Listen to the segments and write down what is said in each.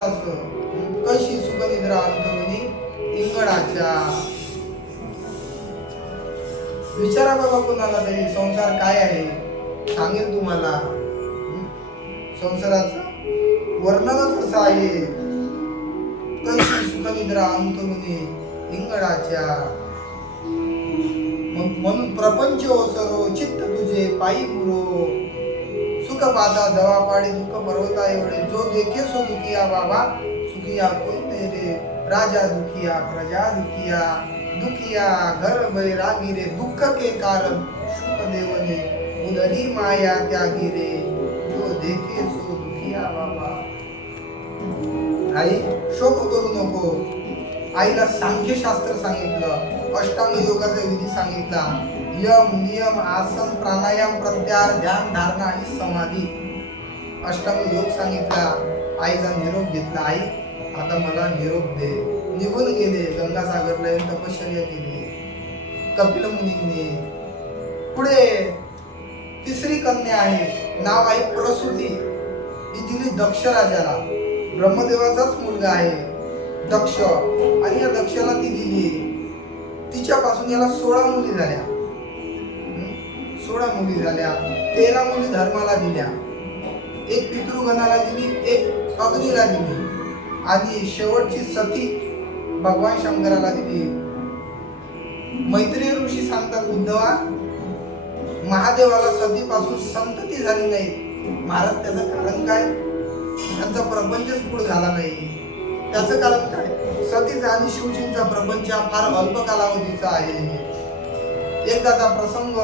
कशी सुखनिद्रा अंतरुणी इंगळाच्या. विचारा बाबा कोणाला तरी संसार काय आहे, सांगेल तुम्हाला. संसाराचं वर्णनच असं आहे. कशी सुखनिद्रा अंतरुणी इंगळाच्या. म्हणून प्रपंच ओसरो चित्त तुझे पायी पुरो. सुख पाता जवा पाडी दुःख पर्वता एवढे. जो देखे सो दुखिया बाबा सुखिया कोई नहीं रे. राजा दुखिया प्रजा दुखिया. दुखिया घर बैरागी रे. दुःख के कारण सुख देवने उदरी माया त्यागी रे. जो देखे सो दुखिया बाबा. आई शोक करू नको. आईला सांख्यशास्त्र सांगितलं, अष्टांग योगाचा विधी सांगितला. यम नियम आसन प्राणायाम प्रत्याहार ध्यान धारणा आणि समाधी अष्टांग योग सांगितला. आईचा निरोप घेतला. आई आता मला निरोप दे. निघून गेले. गंगासागरला येऊन तपश्चर्या केली कपिल मुनींनी. पुढे तिसरी कन्या आहे, नाव आहे प्रसूती. ही दिली दक्ष राजाला. ब्रह्मदेवाचाच मुलगा आहे दक्ष. आणि या दक्षाला ती दिली. तिच्यापासून याला 16 मुली झाल्या. 16 मुली झाल्या. 13 मुली धर्माला दिल्या. एक पितृगणाला दिली, एक अग्नीला दिली आणि शेवटची सती भगवान शंकराला दिली. मैत्रेय ऋषी सांगतात, उद्धवा महादेवाला सतीपासून संतती झाली नाही. महाराज त्याचं कारण काय? त्यांचा प्रपंचच पुढे झाला नाही. त्याचं कारण काय? सतीचा आणि शिवजींचा प्रपंच फार अल्प कालावधीचा आहे. एकदाचा प्रसंग,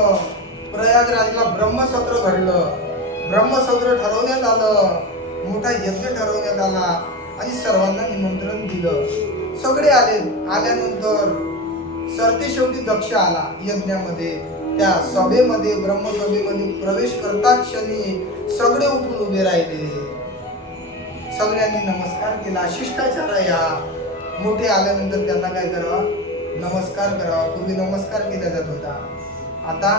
प्रयागराजला ब्रह्मसत्र घडलं. ब्रह्मसत्र ठरवण्यात आलं. मोठा यज्ञ ठरवण्यात आला आणि सर्वांना निमंत्रण दिलं. सगळे आले. आल्यानंतर सरतेशेवटी दक्ष आला यज्ञामध्ये. त्या सभेमध्ये, ब्रह्मसभेमध्ये प्रवेश करता क्षणी सगळे उठून उभे राहिले. सगळ्यांनी नमस्कार केला. शिष्टाचार आहे हा. मोठे आल्यानंतर त्यांना काय करावा? नमस्कार करावा. पूर्वी नमस्कार केला जात होता. आता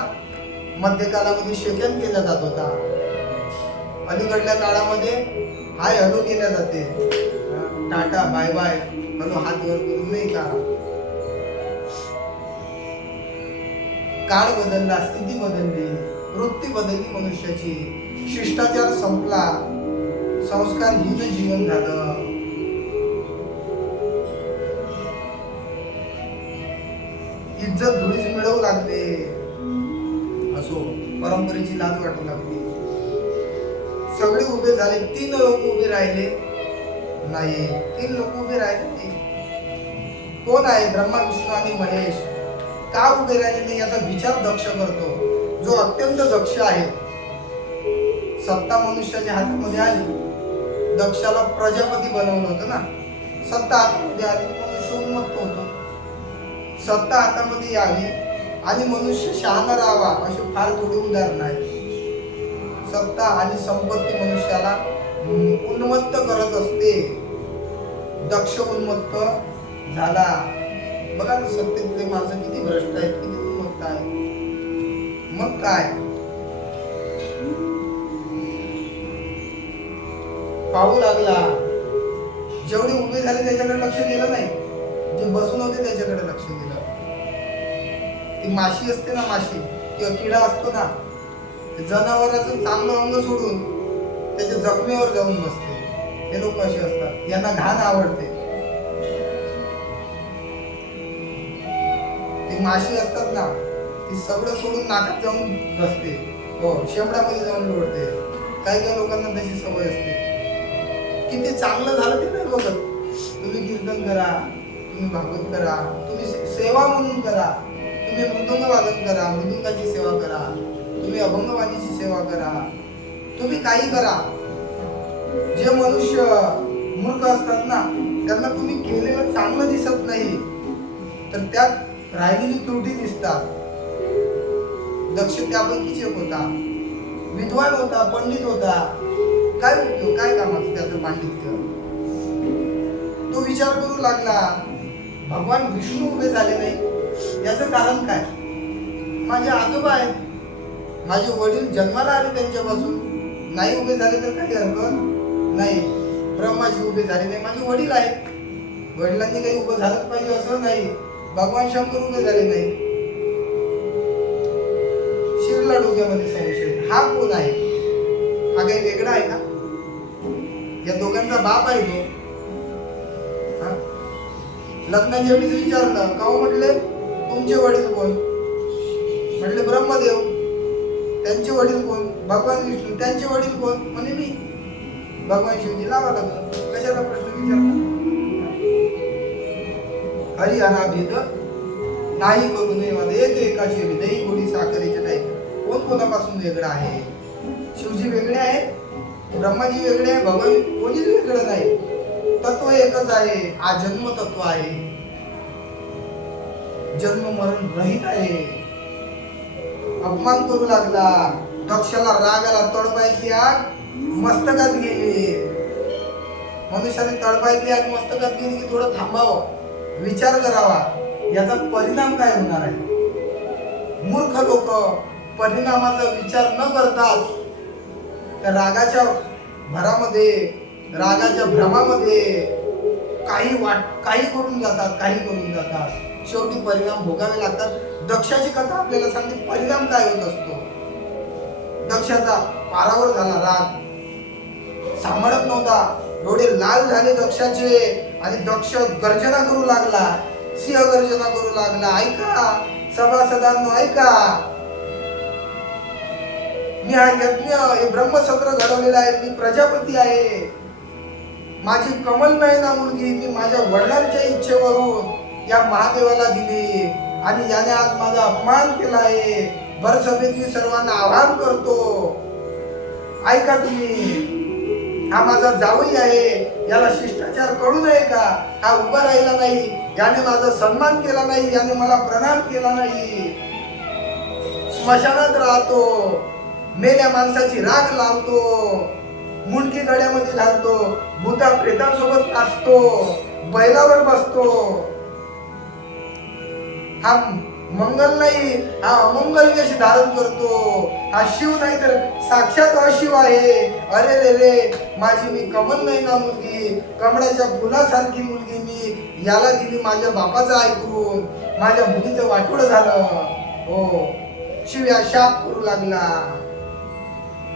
मध्यकालामध्ये शेकन केला जात होता. अलीकडल्या काळामध्ये हाय हॅलो केल्या जाते. टाटा बाय बाय हॅलो हात वर करून नाही का. काळ बदलला, स्थिती बदलली, वृत्ती बदलली मनुष्याची. शिष्टाचार संपला. संस्कारहीन जीवन झालं. इज्जत धुळीस मिळवू लागले. असो, परंपरेची लाज वाटू लागली. सगळे उभे झाले. 3 लोक उभे राहिले नाही. 3 लोक उभे राहिले नाही. कोण आहे? ब्रह्मा विष्णू आणि महेश. का उभे राहिले नाही याचा विचार दक्ष करतो, जो अत्यंत दक्ष आहे. सत्ता मनुष्याच्या हातामध्ये आली. दक्षाला प्रजापती बनवलं होतं ना. सत्ता हातामध्ये आली, मनुष्य उन्मत्त होतो. सत्ता हातामध्ये यावी आणि मनुष्य शहाणा राहावा असे फार थोडे उदाहरण आहे. सत्ता आणि संपत्ती मनुष्याला उन्मत्त करत असते. दक्ष उन्मत्त झाला. बघा ना, सत्तेतले माणसं किती भ्रष्ट आहेत, किती उन्मत्त आहेत. मग काय पाहू लागला. जेवढे उभे झाले त्याच्याकडे लक्ष गेलं नाही. जे बसून होते त्याच्याकडे लक्ष गेलं. ती माशी असते ना, माशी किंवा किडा असतो ना, जनावराचं चांगलं अंग सोडून त्याच्या जखमेवर जाऊन बसते. हे लोक असे असतात. यांना घाण आवडते. ती माशी असतात ना, ती सगळं सोडून नाकात जाऊन बसते. हो, शेंबडामध्ये जाऊन लोळते. काही लोकांना तशी सवय असते. किती चांगलं झालं ते नाही बघत. तुम्ही कीर्तन करा, तुम्ही भागवत करा, तुम्ही सेवा म्हणून करा, तुम्ही मृदुंग वादन करा, मृदुंगाची सेवा करा, तुम्ही अभंगवाणीची सेवा करा, तुम्ही काही करा. जे मनुष्य मूर्ख असतात ना, त्यांना तुम्ही केलेलं चांगलं दिसत नाही, तर त्यात राहिलेली त्रुटी दिसतात. दक्ष त्यापैकीच एक होता. विद्वान होता, पंडित होता. काय उपयोग, काय कामाचं त्याचं पांडित्य? तो विचार करू लागला. भगवान विष्णू उभे झाले नाही याचं कारण काय? माझे आजोबा आहेत, माझे वडील जन्माला आले त्यांच्यापासून, नाही उभे झाले तर काही हरकत नाही. ब्रह्माजी उभे झाले नाही, माझे वडील आहेत. वडिलांनी काही उभं झालंच पाहिजे असं नाही. भगवान शंकर उभे झाले नाही. शिरला डोक्यामध्ये संशय, हा कोण आहे? हा काही वेगळा आहे का? या दोघांचा बाप आहे तो. लग्नाच्या वेळेस विचारलं, का म्हटले तुमचे वडील कोण? म्हटले ब्रह्मदेव. त्यांचे वडील कोण? भगवान विष्णू. त्यांचे वडील कोण? म्हणे मी. भगवान शिवजी लावा लागलं. कशाला प्रश्न विचारला? हरिहरा भेद नाही करू नये वाद, एक एकाची हृदय गोडी साखरेचे नाही. कोण कोणापासून वेगळा आहे? शिवजी वेगळे आहे, ब्रह्माजी वेगळे आहे, भगवान कोणीच वेगळं नाही. तत्व एकच आहे. आजन्म तत्व आहे, जन्म मरण रहित आहे. अपमान करू लागला, दक्षाला राग आला, तडपायची आग मस्तकात गेली. मनुष्याने तडपायची आग मस्तकात गेली की थोडं थांबावं, विचार करावा, याचा परिणाम काय होणार आहे. मूर्ख लोक परिणामाचा विचार न करताच त्या रागाच्या भरामध्ये, रागाच्या भ्रमामध्ये काही करून जातात. शेवटी परिणाम भोगावे लागतात. दक्षाची कथा आपल्याला सांगते परिणाम काय होत असतो. दक्षाचा पारावर झाला राग, सांभाळत नव्हता, डोळे लाल झाले दक्षाचे आणि दक्ष गर्जना करू लागला, सिंह गर्जना करू लागला. ऐका सभासदांनो, ऐका, मी हा यज्ञ, हे ब्रह्मसत्र घडवलेला आहे. मी प्रजापती आहे. माझी कमल नाही ना मुलगी, मी माझ्या वडिलांच्या इच्छेवरून या महादेवाला दिली आणि याने आज माझा अपमान केला आहे. भर सभेत मी सर्वांना आवाहन करतो, ऐका तुम्ही, हा माझा जावई आहे, याला शिष्टाचार कळू नये का? हा उभा राहिला नाही, याने माझा सन्मान केला नाही, याने मला प्रणाम केला नाही. स्मशानात राहतो, मेल्या माणसाची राख लावतो, मुंडकी गड्यामध्ये घालतो, भूता प्रेतांसोबत नाचतो, बैलावर बसतो. हा मंगल नाही, हा अमंगल वेश धारण करतो. हा शिव नाही तर साक्षात अशिव आहे. अरे रे रे, माझी मी कमल नाही ना मुलगी, कमळाच्या फुलासारखी मुलगी मी याला दिली माझ्या बापाचं ऐकून, माझ्या मुलीचं वाटोळ झालं. हो, शिव या शाप करू लागला.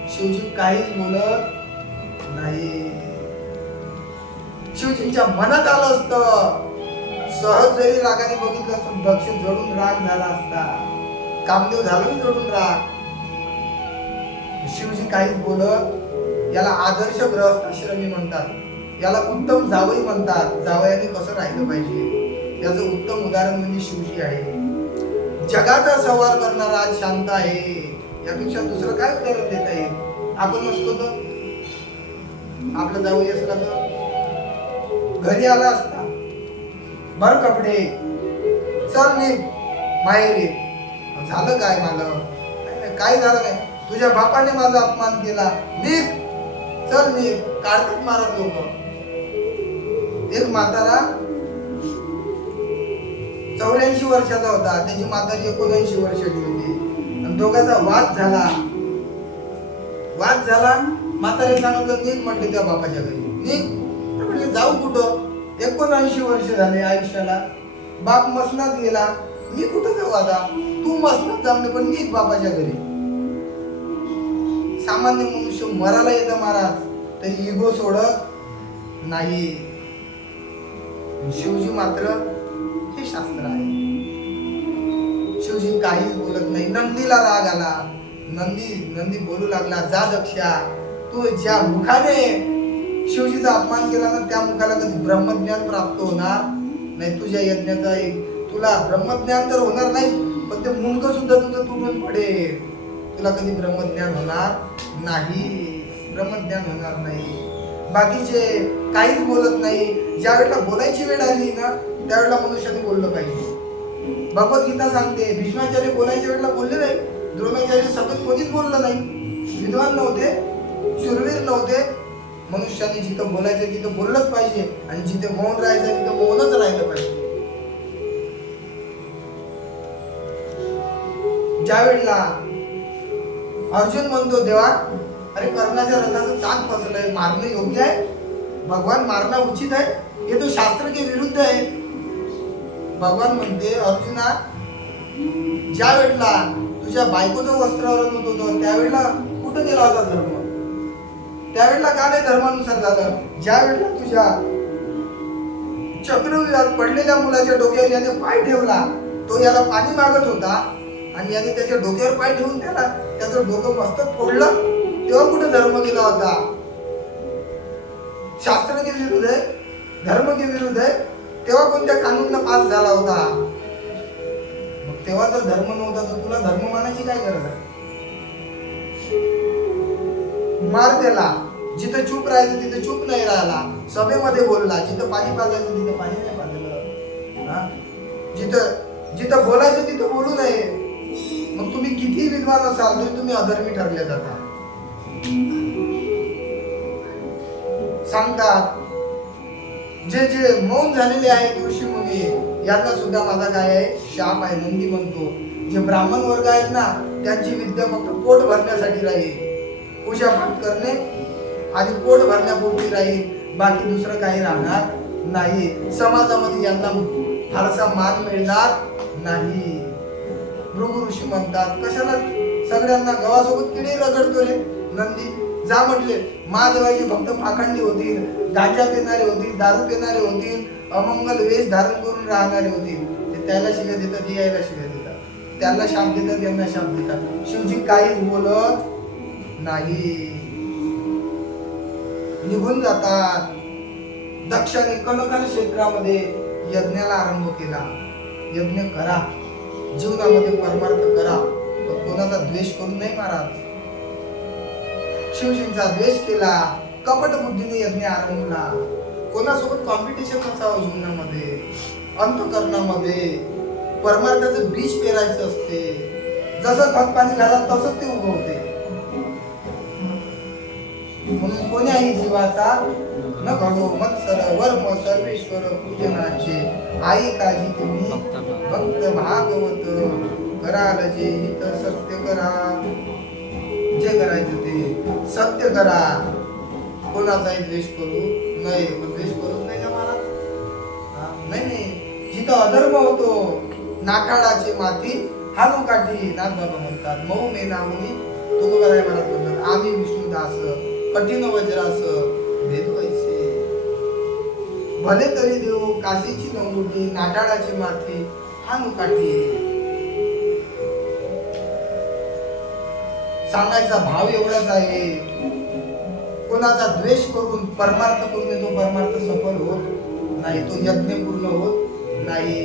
शिवजी काहीच बोलत नाही. शिवजींच्या मनात आलं असतं, सहज जरी रागाने बघितलं असतं, दक्ष जडून राग झाला असता, कामदेव झालं जडून राग. शिवजी काहीच बोलत. याला आदर्श गृहस्थाश्रमी म्हणतात, याला उत्तम जावई म्हणतात. जावयाने कसं राहिलं पाहिजे याचं उत्तम उदाहरण म्हणजे शिवजी आहे. जगाचा संवार करणारा आज शांत आहे, यापेक्षा दुसरं काय उदाहरण देता येईल? आपण असतो तर, आपला जावई असला तर घरी आला असता, भर कपडे, चल निघ माहेरी. झालं काय? मला काय झालं नाही, तुझ्या बापाने माझा अपमान केला, निघ, चल निघ. काढतात मारत लोक. एक म्हातारा 84 वर्षाचा होता, त्याची म्हातारी 79 वर्षाची होती आणि दोघांचा वाद झाला. म्हातारे सांगितलं निघ म्हटले त्या बापाच्या घरी. निघ म्हटले, जाऊ कुठं? 79 वर्ष झाले आयुष्याला, बाप मसनात गेला, मी कुठं जाऊ आता? तू मसनात जाऊ, पण मी बापाच्या घरी. सामान्य मनुष्य मराला येतं महाराज, तरी इगो सोडत नाही. शिवजी मात्र हे शास्त्र आहे. शिवजी काहीच बोलत नाही. नंदीला राग आला. नंदी बोलू लागला, जा दक्षा, तू ज्या मुखाने शिवजीचा अपमान केला ना, त्या मुखाला कधी ब्रह्मज्ञान प्राप्त होणार नाही. तुझ्या यज्ञाचा तुला ब्रह्मज्ञान तर होणार नाही, पण ते मुंडक सुद्धा तुझं तुटून पडेल. तुला कधी ब्रह्मज्ञान होणार नाही, ब्रह्मज्ञान होणार नाही. बाकीचे काहीच बोलत नाही. ज्या वेळेला बोलायची वेळ आली ना, त्यावेळेला मनुष्याने बोललं पाहिजे. भगवद्गीता सांगते, भीष्माचार्य बोलायच्या वेळेला बोलले नाही, द्रोणाचार्य सतत कोणीच बोललं नाही. विद्वान नव्हते, शूरवीर नव्हते. मनुष्याने जिथं बोलायचं तिथं बोललंच पाहिजे आणि जिथे मौन राहायचं तिथं मौनच राहिलं पाहिजे. ज्या वेळेला अर्जुन म्हणतो, देवा, अरे कर्णाच्या रथाचं चाक फसलंय, मारणं योग्य आहे? भगवान मारना उचित है? ये तो शास्त्र के विरुद्ध आहे. भगवान म्हणते अर्जुना, ज्या वेळेला तुझ्या बायकोचं वस्त्रावरण होत होतं त्यावेळेला कुठं गेला होता धर्म? त्यावेळेला का नाही धर्मानुसार झालं? ज्या वेळेला तुझ्या चक्रव्यूहात पडलेल्या मुलाच्या डोक्यावर याने पाय ठेवला, तो याला पाणी मागत होता आणि याने त्याच्या डोक्यावर पाय ठेवून त्याचं डोकं मस्तक फोडलं, तेव्हा कुठे धर्म गेला होता? शास्त्र के विरुद्ध आहे, धर्म के विरुद्ध आहे. तेव्हा कोणत्या कानूनला पास झाला होता? मग तेव्हा जर धर्म नव्हता तर तुला धर्म मानायची काय गरज आहे? मार त्याला. जिथं चूप राहायचं तिथं चूप नाही राहिला, सभेमध्ये बोलला. जिथं पाणी पाजायचं तिथं पाणी नाही पाजलं. जिथं बोलायचं तिथं बोलू नये. मग तुम्ही किती विद्वान असाल तरी तुम्ही अधर्मी ठरले जाता. सांगतात जे मौन झालेले आहेत ऋषी मुनी, यांना सुद्धा माझा काय आहे? शाप आहे. नंदी म्हणतो जे ब्राह्मण वर्ग आहेत ना, त्यांची विद्या फक्त पोट भरण्यासाठी राहील. पूजा पाठ करणे आणि पोट भरण्यापुरती राहील, बाकी दुसरं काही राहणार नाही. समाजामध्ये यांना फारसा मान मिळणार नाही. भृगु ऋषी म्हणतात कशाला सगळ्यांना गव्हासोबत किडे रगडतो रे नंदी? जा म्हटले महादेवाची भक्त पाखंडी होतील, गांजा पिणारे होतील, दारू पिणारे होतील, अमंगल वेश धारण करून राहणारे होतील. ते त्याला शिव्या देतात, यायला शिव्या देतात, त्यांना शाप देतात, यांना शाप देतात. शिवजी काहीच बोलत नाही, निघून जातात. दक्षाने कनकन क्षेत्रामध्ये यज्ञाला आरंभ केला. यज्ञ करा, जीवनामध्ये परमार्थ करा, पण कोणाचा द्वेष करून नाही महाराज. शिवजींचा द्वेष केला, कपट बुद्धीने यज्ञ आरंभला. कोणासोबत कॉम्पिटिशन नसावं जीवनामध्ये, अंतःकरणामध्ये परमार्थाचं बीज पेरायचं असते. जसं खत पाणी घाला तसंच ते उगवते. म्हणून कोण्याही जीवाचा न घडो मत्सर वर्म सर्वेश्वर पूजनाचे. आई काजी तुम्ही भक्त भागवत कराल जे हित सत्य करा. जे करायचं ते सत्य करा, कोणाचाही द्वेष करू नये. पण द्वेष करूच नाही का महाराज? नाही. जिथं अधर्म होतो नाठाळाची माती हानू काठी. नाथबाबा म्हणतात मऊ मेनाहुनी तुकोबाराय महाराज म्हणतात आम्ही विष्णुदास कठीण वज्रास भेद वैसे. भले तरी देऊ काशीची नंगुटी नाठाळाची माती हानू काठी. सांगायचा भाव एवढाच आहे, कोणाचा द्वेष करून परमार्थ करून तो परमार्थ सफल होत नाही, तो यज्ञ पूर्ण होत नाही.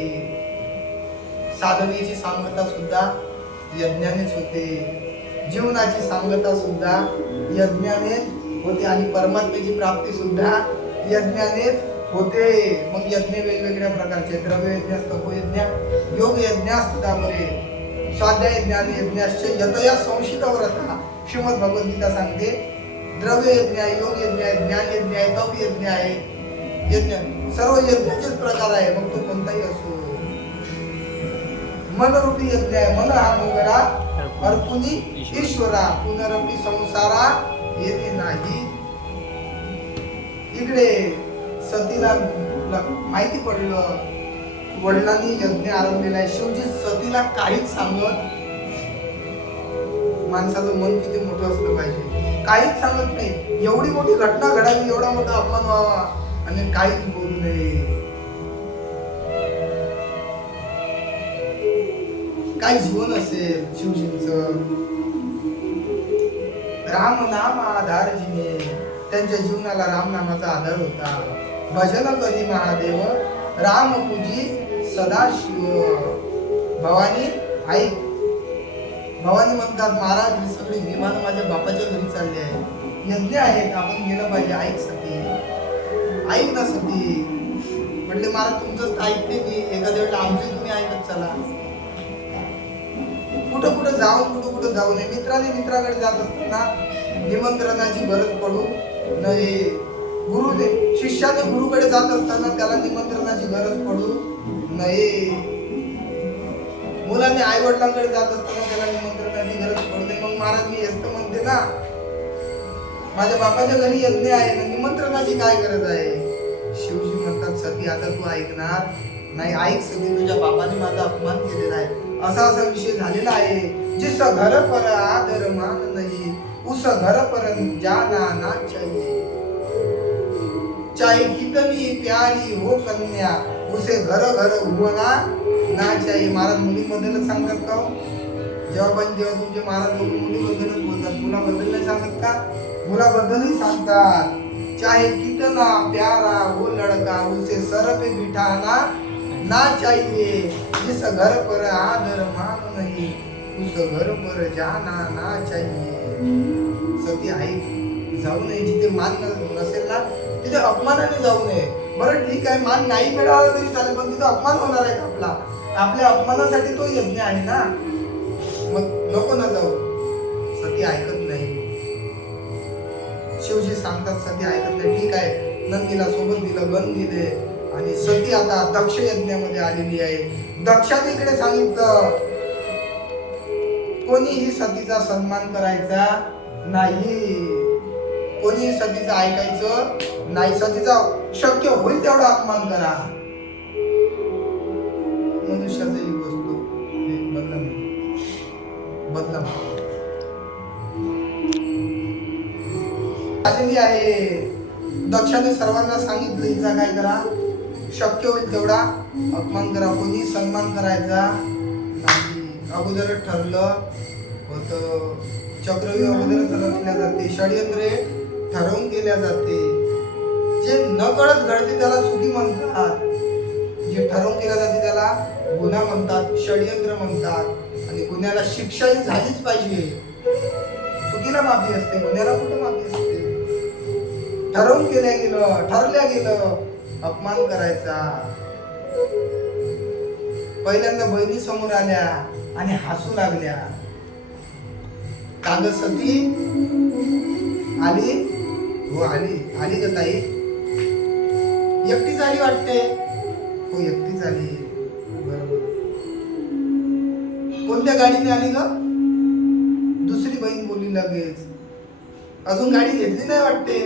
साधनेची सांगता सुद्धा यज्ञानेच होते, जीवनाची सांगता सुद्धा यज्ञानेच होते आणि परमात्म्याची प्राप्ती सुद्धा यज्ञानेच होते. मग यज्ञ वेगवेगळ्या प्रकारचे, द्रव्य यज्ञ, तपोयज्ञ, योग यज्ञ असतात. स्वाध्याय ज्ञान यज्ञाश्च यतया संशित व्रता. श्रीमद भगवद्गीता सांगते द्रव्य यज्ञ आहे, योग यज्ञ आहे, ज्ञान यज्ञ आहे, तप यज्ञ आहे. यज्ञ सर्व यज्ञाचेच प्रकार आहे, मग तो कोणताही असो. मनरूपी यज्ञ आहे, मन हा मोगरा अर्पुनी ईश्वरा पुनरपी संसारा येते नाही. इकडे सतीला माहिती पडलं वडिलांनी यज्ञ आरंभलेला आहे. शिवजी सतीला काहीच सांगत. माणसाचं मन किती मोठं असलं पाहिजे, काहीच सांगत नाही. एवढी मोठी घटना घडावी, एवढा मोठा अपमान व्हावा आणि काहीच बोलू नये. काय जीवन असेल शिवजींचं. राम नाम आधार जिने, त्यांच्या जीवनाला राम नामाचा आधार होता. भजन करी महादेव राम पूजी सदाशिव. भवानी ऐक. भवानी म्हणतात महाराज ही सगळी विमान माझ्या बापाच्या घरी चालली आहे, यज्ञ आहेत, आपण गेलं पाहिजे. ऐक सती, ऐक ना सती. म्हटले महाराज तुमचंच ऐकते मी, एखाद्या वेळेला आमचे तुम्ही ऐकत चला. कुठं जाऊन जाऊ नये. मित्राकडे जात असताना निमंत्रणाची गरज पडू नये. शिष्याने गुरुकडे जात असताना त्याला निमंत्रणाची गरज पडू नये. मुलाने आई वडिलांकडे जात असताना त्याला निमंत्रणाची गरज पडू नये. मग महाराज मी हेच तर म्हणते ना, माझ्या बापाच्या घरी यज्ञ आहे ना, निमंत्रणाची काय गरज आहे? शिवजी म्हणतात सती आता तू ऐकणार नाही. ऐक सती, तुझ्या बापाने माझा अपमान केलेला आहे. असा असा विषय झालेला आहे. जिस घर पर आदर मान नाही, उस घर पर जाना ना चाहिए. चाहे कितनी प्यारी हो कन्या, उसे घर घर घुमना ना चाहिए. महाराज मुलीबद्दलच सांगतात का हो? जेव्हा पण जेव्हा तुमचे महाराज लोक मुलीबद्दलच बोलतात, मुलाबद्दल नाही सांगत का? मुलाबद्दलही सांगतात. चाहे कितना प्यारा हो लड़का, उसे सर पे बिठाना ना चाहिए. जिस घर पर आदर मान नहीं, उस घर पर जाना ना चाहिए. सती ऐक, जाऊ नये जिथे मान नसेल ना तिथे अपमानाने जाऊ नये. बरं ठीक आहे, मान नाही मिळाला तरी चालेल, पण तिथे अपमान होणार आहे का आपला? आपल्या अपमानासाठी तो यज्ञ आहे ना, मग नको ना जाऊ. सती ऐकत नाही. शिवजी सांगतात सती ऐकत नाही. ठीक आहे, नंदीला सोबत दिलं, गण दिले आणि सती आता दक्ष यज्ञामध्ये आलेली आहे. दक्षाने इकडे सांगितलं कोणीही सतीचा सन्मान करायचा नाही, कोणीही सतीचं ऐकायचं नाही. सतीचा शक्य होईल तेवढा अपमान करा. मनुष्याचा ही वस्तू बदलम आलेली आहे. दक्षाने सर्वांना सांगितलं हिचा काय करा, शक्य होईल तेवढा अपमान करा, कोणी सन्मान करायचा नाही. अगोदरच ठरलं होतं, चक्रव्यूह अगोदरच रचल्या जाते, षडयंत्रे ठरवून केल्या जाते. जे न कळत घडते त्याला चुकी म्हणतात, जे ठरवून केल्या जाते त्याला गुन्हा म्हणतात, षडयंत्र म्हणतात. आणि गुन्ह्याला शिक्षाही झालीच पाहिजे. चुकीला माफी असते, गुन्ह्याला कुठं माफी असते? ठरवून केल्या गेलं, ठरल्या गेलं अपमान करायचा. पहिल्यांदा बहिणी समोर आल्या आणि हसू लागल्या. काग सती आली? हो आली. आली का ताई? एकटीच आली वाटते. हो एकटीच आली. बरोबर. कोणत्या गाडीने आली ग? दुसरी बहीण बोलली लगेच. अजून गाडी घेतली नाही वाटते,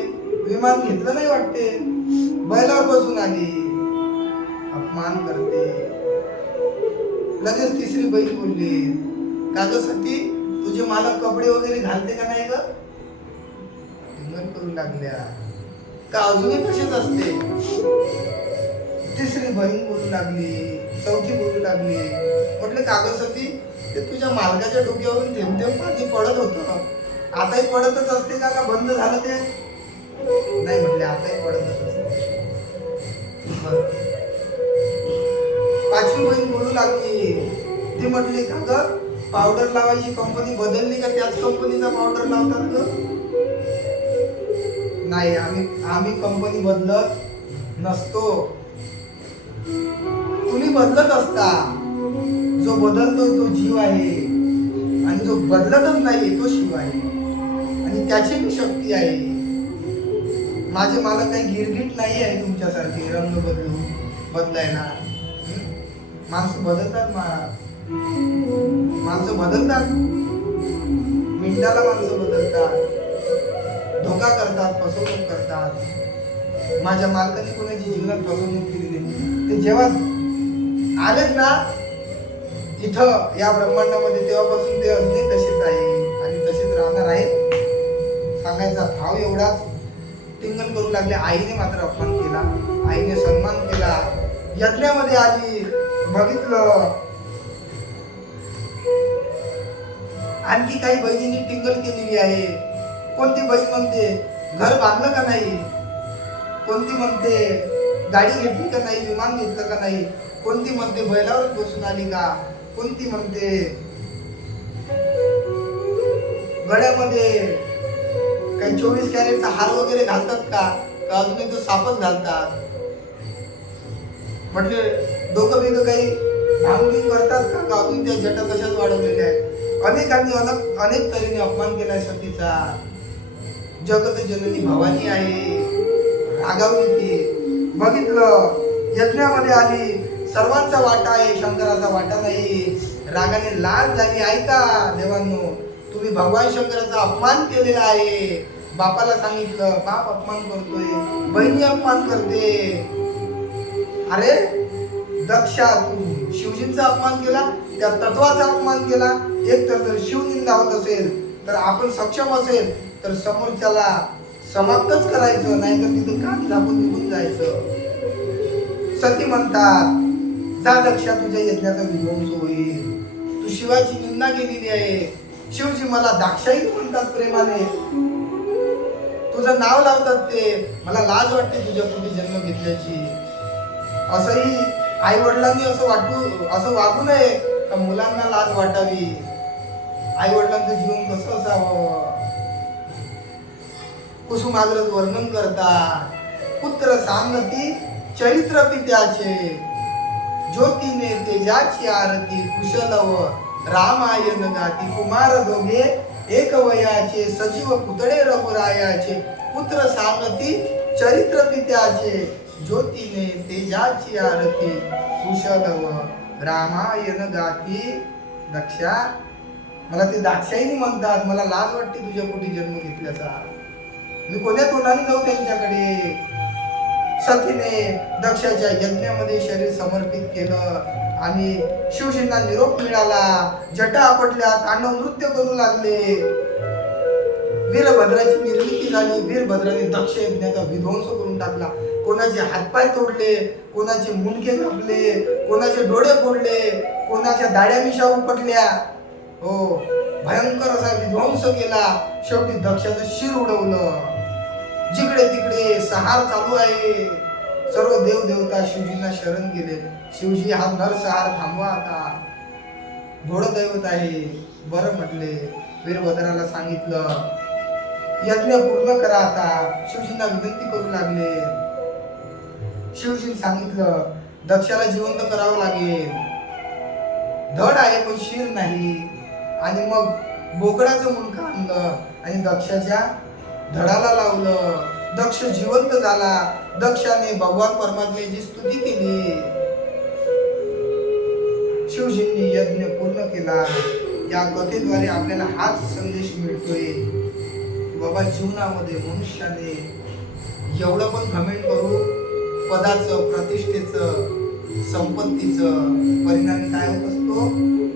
विमान घेतलं नाही वाटते, बैलावर बसून आली. अपमान करते. लगेच तिसरी बहीण बोलली, काग सती तुझे मालक कपडे वगैरे घालते का नाही ग? धिंगण करू लागल्या. का अजूनही तशीच असते? तिसरी बहीण बोलू लागली. चौथी बोलू लागली. म्हटले काग सती ते तुझ्या मालकाच्या डोक्यावरून थेंब थेंब पाणी पडत होतं, आताही पडतच असते का? बंद झालं ते? नाही म्हटले आताही पडतच असते. पाचवी बहीण बोलू लागली. ती म्हटली का ग पावडर लावायची कंपनी बदलली का त्याच कंपनीचा पावडर लावतात ग? नाही, आम्ही कंपनी बदलत नसतो. तुम्ही बदलत असता. जो बदलतो तो जीव आहे आणि जो बदलतच नाही तो शिव आहे आणि त्याची मी शक्ती आहे. माझे मालक काही गिरगिट नाही आहे तुमच्यासारखे रंग बदलायला. माणसं बदलतात, माणसं बदलतात, मिनिटाला माणसं बदलतात, धोका करतात, फसवणूक करतात. माझ्या मालकाने कोणाची जीवनात फसवणूक केली नाही. ते जेव्हा आलेत ना इथं या ब्रह्मांडामध्ये तेव्हापासून ते अगदी तसेच आहे आणि तसेच राहणार आहेत. सांगायचा भाव एवढाच. टिंगण करू लागले. आईने मात्र अपमान केला, आईने सन्मान केला. यज्ञामध्ये आली, बघितलं. आणखी काही बहिणींनी टिंगल केलेली आहे. कोणती बहीण म्हणते घर बांधलं का नाही, कोणती म्हणते गाडी घेतली का नाही, विमान घेतलं का नाही, कोणती म्हणते बैलावर बसून आली का, कोणती म्हणते गळ्यामध्ये काही 24 कॅरेटचा हार वगैरे घालतात का अजूनही तो सापच घालतात. म्हटले डोकं बिकं काही भांगबिंग करतात का अजून त्या जटा कशाच वाढवलेल्या आहेत. अनेकांनी अनेक तऱ्हेने अपमान केलाय सतीचा. जगत जननी भवानी आहे, रागावली ती. बघितलं यज्ञामध्ये आली, सर्वांचा वाटा आहे, शंकराचा वाटा नाही. रागाने लाल झाली. ऐका देवांनो, तुम्ही भगवान शंकराचा अपमान केलेला आहे. बापाला सांगितलं, बाप अपमान करतोय, बहिणी अपमान करते. अरे दक्षा, तू शिवजींचा अपमान केला, त्या तत्वाचा अपमान केला. एक तर जर शिवनिंदा होत असेल तर आपण सक्षम असेल तर समोरच्याला समाप्तच करायचं, नाहीतर तिथं कान झाकून निघून जायचं. सती म्हणतात, जा दक्षा, तुझ्या यज्ञाचा विध्वंस होईल. तू शिवाची निंदा केलेली आहे. शिवजी मला दाक्षायणी म्हणतात प्रेमाने, तुझं नाव लावतात ते. मला लाज वाटते तुझ्या पोटी जन्म घेतल्याची. असंही आई वडिलांनी असं वागू नये का मुलांना लाज वाटावी. आई वडिलांचं जीवन कसं असावं. कुसुमाग्रज वर्णन करतात, पुत्र सांगती चरित्र पित्याचे, ज्योतीने तेजाची आरती, कुशलव रामायण गाती. कुमार दोघे एक वयाचे, सजीव पुतळे रघुरायाचे. पुत्र सांगती चरित्र पित्याचे, ज्योतीने तेजाची आरती, कुशलव रामायण गाती. दक्षा, मला ते दाक्षायणी म्हणतात. मला लाज वाटते तुझ्या पोटी जन्म घेतल्याचा. मी कोण्या तोंडाने जाऊ त्यांच्याकडे. सतीने दक्षाच्या यज्ञामध्ये शरीर समर्पित केलं आणि शिवजींना निरोप मिळाला. जटा आपटल्या, तांडव नृत्य करू लागले. वीरभद्राची निर्मिती झाली. वीरभद्राने दक्ष यज्ञाचा विध्वंस करून टाकला. कोणाचे हातपाय तोडले, कोणाचे मुंडके कापले, कोणाचे डोळे फोडले, कोणाच्या दाढ्या मिशा उपटल्या. हो, भयंकर असा विध्वंस केला. शेवटी दक्षाचं शिर उडवलं. जिकडे तिकडे संहार चालू आहे. सर्व देव देवता शिवजींना शरण गेले. शिवजी, हा नरसंहार थांबवा आता, घोडं दैवत आहे. बरं म्हटले. वीरभद्राला सांगितलं, यज्ञ पूर्ण करा आता. शिवजींना विनंती करू लागले. शिवजींनी सांगितलं, दक्षाला जिवंत करावं लागेल. धड आहे पण शिर नाही. आणि मग बोकडाचं मुंडकं आणलं आणि दक्षाच्या धडाला लावलं. दक्ष जिवंत झाला. दक्षाने भगवान परमात्म्याची स्तुती केली. शिवजींनी यज्ञ पूर्ण केला. या कथेद्वारे आपल्याला हाच संदेश मिळतोय की बाबा, जीवनामध्ये मनुष्याने एवढं पण घमेंड करू, पदाचं, प्रतिष्ठेचं, संपत्तीचं परिणामी काय होत असतो?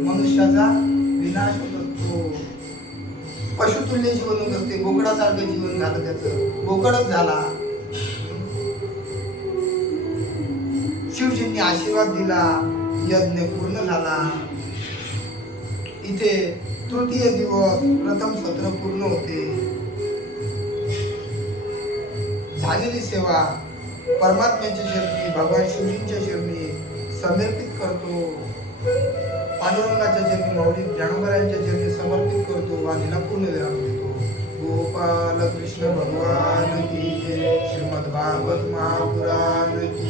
मनुष्याचा विनाश होत असतो. पशुतुल्य जीवन होत असते. बोकडासारखं जीवन झालं त्याचं. बोकडच झाला. शिवजींनी आशीर्वाद दिला. यज्ञ पूर्ण झाला. इथे तृतीय दिवस प्रथम सत्र पूर्ण होते. झालेली सेवा परमात्म्याच्या चरणी, भगवान शिवजींच्या चरणी समर्पित करतो. पांडुरंगाच्या चरणी, माऊली ज्ञानोबरायांच्या चरणी समर्पित करतो आणि पूर्ण विराम देतो. गोपाल कृष्ण भगवान की जय. श्रीमद भागवत महापुराण की